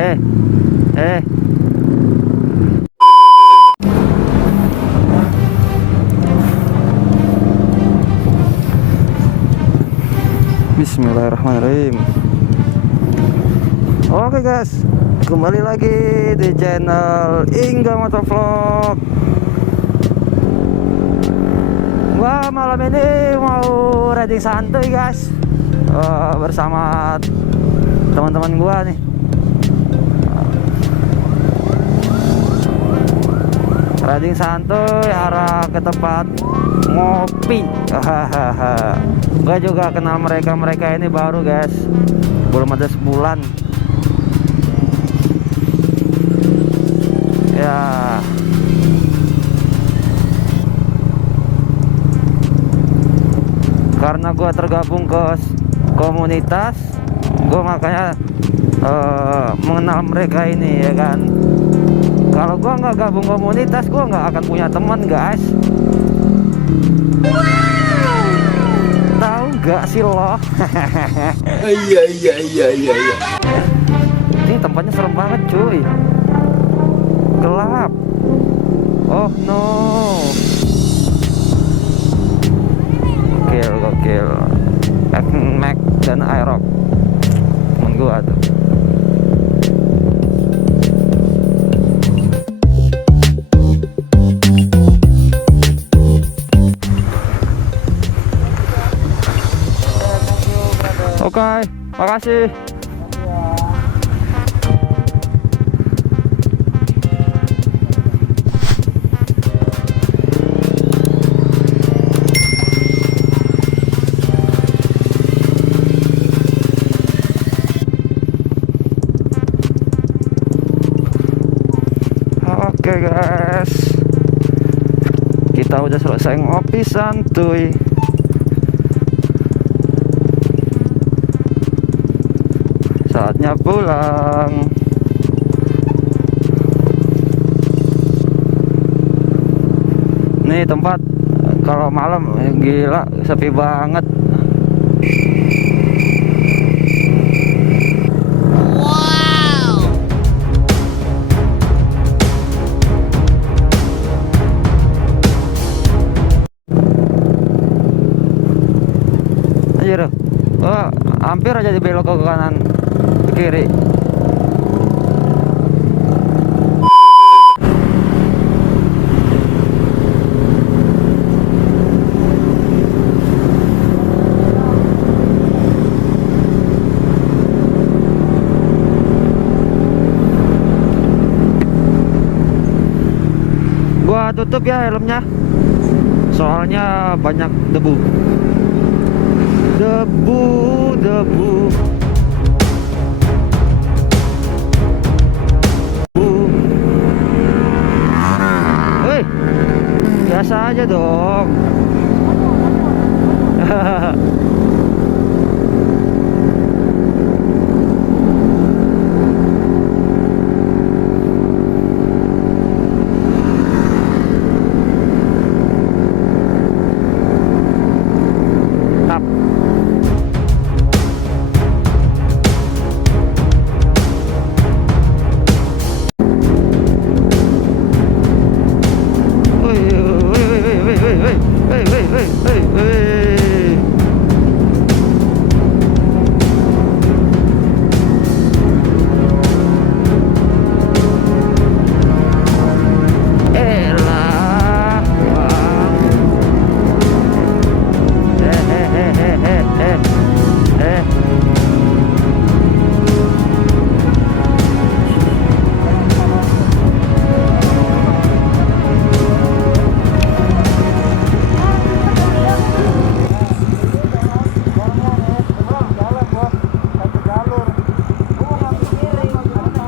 eh eh Bismillahirrahmanirrahim. Oke guys, kembali lagi di channel Ingga Motovlog. Wah, malam ini mau riding santuy guys, bersama teman-teman gua nih. Riding santuy arah ke tempat ngopi. Gua juga kenal mereka ini baru guys, belum ada sebulan ya. Karena gua tergabung ke komunitas, gua makanya mengenal mereka ini ya kan. Kalau gua nggak gabung komunitas, gua nggak akan punya teman guys. Tahu nggak sih lo? Iya. Ini tempatnya serem banget cuy, gelap. Oh no, gokil Mac dan Aerox temen gua tuh. Oke, makasih. Oke guys, kita udah selesai ngopi santuy. Saatnya pulang. Nih tempat kalau malam gila sepi banget. Wow. Anjir. Oh, hampir aja dibelok ke kanan, ke kiri. Gua tutup ya helmnya, soalnya banyak debu. Woi, biasa aja dong. Tap.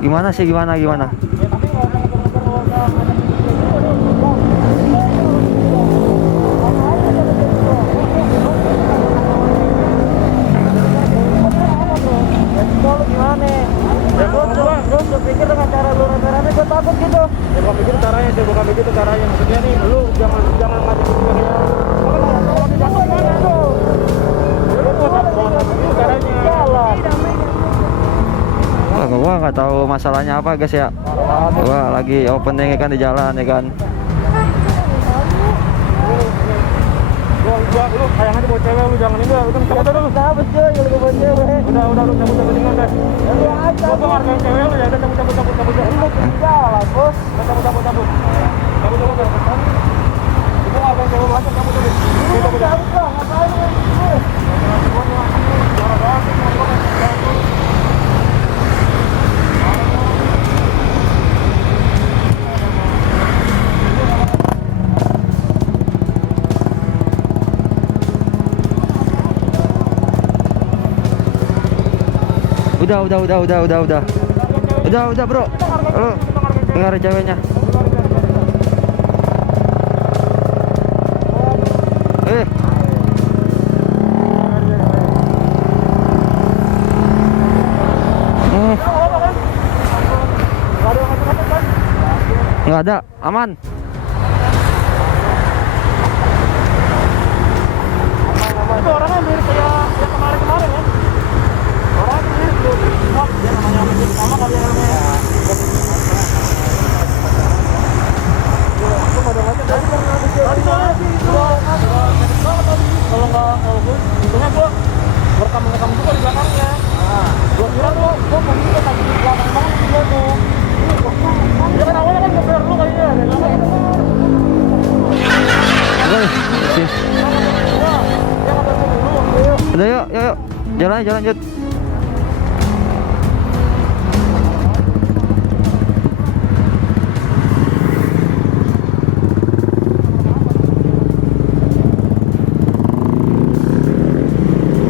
Gimana sih, gimana? Gue pikir dengan cara lu rame-rame gue takut gitu. Ya gua pikir caranya sih, bukan begitu caranya. Maksudnya nih, lu jangan mati juga ya. Kalau jatuh mana tuh? Lu mau caranya. Wah, gua nggak tahu masalahnya apa guys ya. Gua lagi opening kan di jalan ya kan. Lu sayang aja buat cewek, lu jangan ini lu kan cabut dulu. Cabut coy, kalau buat cewek. Udah lu cabut tinggal deh. Ya aja. Gua hargain cewek lu ya, udah cabut. Lu tinggal, bos. Cabut. Itu hargain cewek lu aja, cabut. Cabut lah, ngapain lu? Udah bro. Lu dengar ceweknya. Nggak ada, aman. Itu orangnya mirip kayak kemarin ya. Orangnya mirip tuh. Dia namanya mirip sama kali ya. Kalau juga di belakangnya. Gua kira tuh, gua mungkin tadi di belakang banget dia tuh. Dia kan awalnya kan ngeber lu kayaknya. Udah yuk. Jalan lanjut.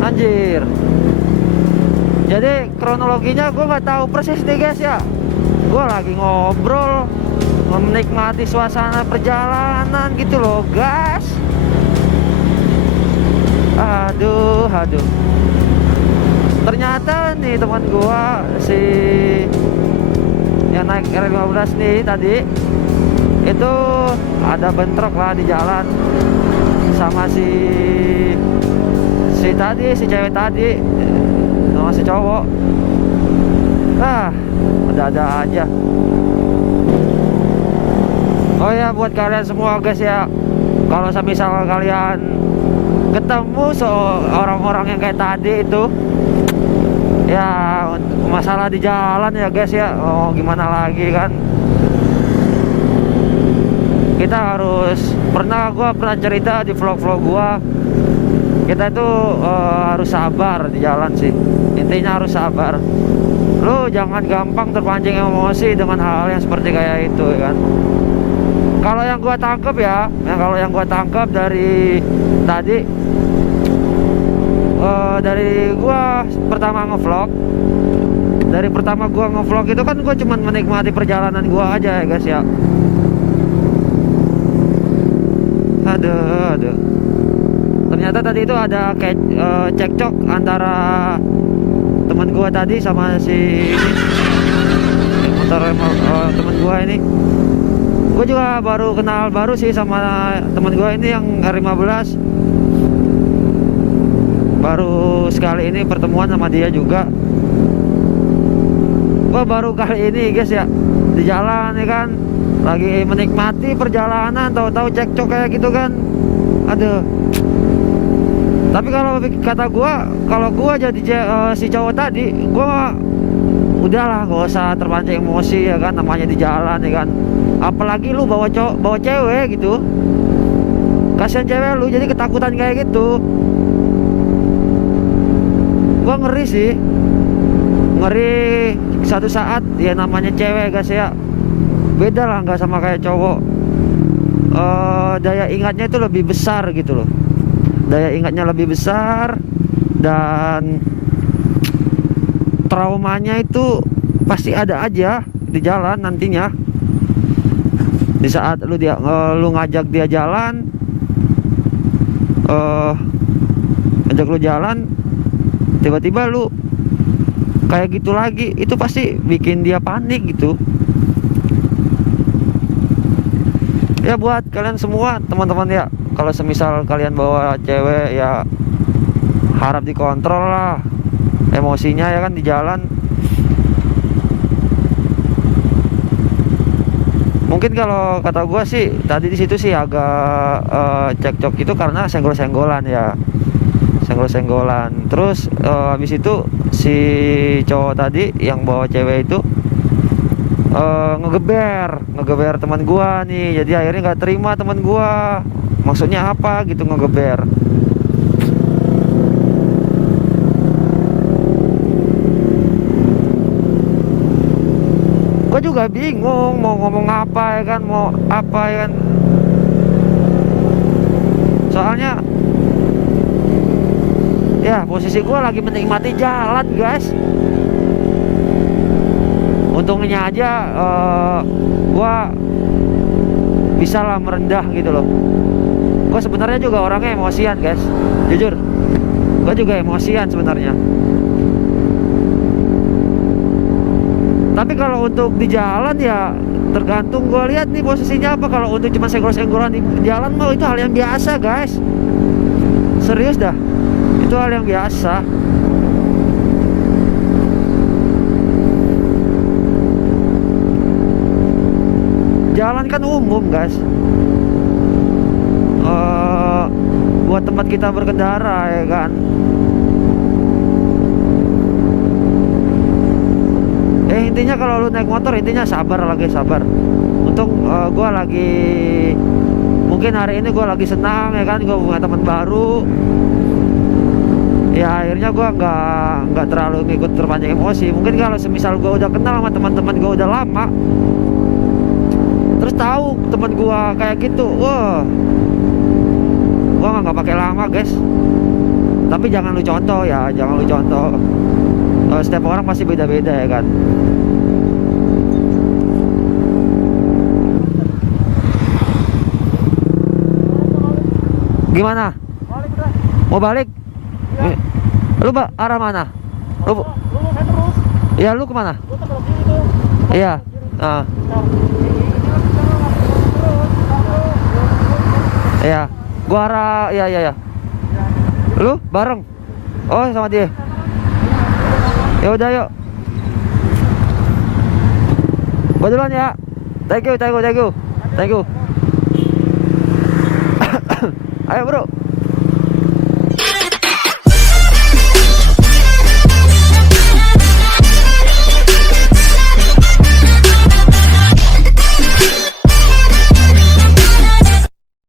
Anjir. Jadi kronologinya gue nggak tahu persis nih guys ya. Gue lagi ngobrol, menikmati suasana perjalanan gitu loh guys. Aduh. Ternyata nih teman gua si yang naik R15 nih tadi itu ada bentrok lah di jalan sama si cewek tadi sama si cowok. Ada aja. Oh ya, buat kalian semua guys ya, kalau semisal kalian ketemu orang-orang yang kayak tadi itu ya, masalah di jalan ya guys ya, gimana lagi kan, kita harus gua pernah cerita di vlog-vlog gua, kita itu harus sabar di jalan sih, intinya harus sabar. Lu jangan gampang terpancing emosi dengan hal yang seperti kayak itu kan. Kalau yang gua tangkap dari tadi, dari gua pertama ngevlog itu kan gua cuman menikmati perjalanan gua aja ya guys ya. Aduh. Ternyata tadi itu ada cekcok antara teman gua tadi sama si motor teman gua ini. Gue juga baru kenal sih sama teman gue ini yang R15. Baru sekali ini pertemuan sama dia juga. Gue baru kali ini guys ya di jalan ya kan, lagi menikmati perjalanan, tahu-tahu cekcok kayak gitu kan. Aduh. Tapi kalau kata gue, kalau gue jadi si cowok tadi, gue udahlah gak usah terpancing emosi ya kan, namanya di jalan ya kan. Apalagi lu bawa cewek gitu, kasihan cewek lu jadi ketakutan kayak gitu. Gua ngeri sih, satu saat ya, namanya cewek guys ya, beda lah, nggak sama kayak cowok. Daya ingatnya itu lebih besar gitu loh, daya ingatnya lebih besar, dan traumanya itu pasti ada aja di jalan nantinya. Di saat lu ngajak dia jalan, tiba-tiba lu kayak gitu lagi, itu pasti bikin dia panik gitu. Ya buat kalian semua teman-teman ya, kalau semisal kalian bawa cewek ya harap dikontrol lah emosinya ya kan di jalan. Mungkin kalau kata gua sih tadi di situ sih agak cekcok itu karena senggol-senggolan ya. Senggol-senggolan. Terus habis itu si cowok tadi yang bawa cewek itu ngegeber teman gua nih. Jadi akhirnya nggak terima teman gua. Maksudnya apa gitu ngegeber. Gua juga bingung mau ngomong apa ya kan, mau apa ya kan. Soalnya ya posisi gua lagi menikmati jalan guys. Untungnya aja gua bisa lah merendah gitu loh. Gua sebenarnya juga orangnya emosian guys, jujur. Gua juga emosian sebenarnya. Tapi kalau untuk di jalan ya tergantung gua lihat nih posisinya apa. Kalau untuk cuma senggol-senggolan di jalan mah itu hal yang biasa guys. Serius dah, itu hal yang biasa. Jalan kan umum guys, buat tempat kita berkendara ya kan. Intinya kalau lu naik motor intinya sabar lagi sabar. Untung gua lagi mungkin hari ini gua lagi senang ya kan, gua punya teman baru. Ya akhirnya gua nggak terlalu ngikut terpancing emosi. Mungkin kalau semisal gua udah kenal sama teman-teman gua udah lama, terus tahu teman gua kayak gitu, wah, gua nggak pakai lama guys. Tapi jangan lu contoh ya, jangan lu contoh. Setiap orang pasti beda-beda ya kan. Gimana? Balik udah. Mau balik? Iya. Lu arah mana? Lu Saya terus. ya lu kemana? Gua tak belok kiri tuh. Iya. Nah, ini Iya. Gua arah ya. Lu bareng? Oh, sama dia. Ya udah yuk. Gua duluan ya. Thank you. Ayo bro.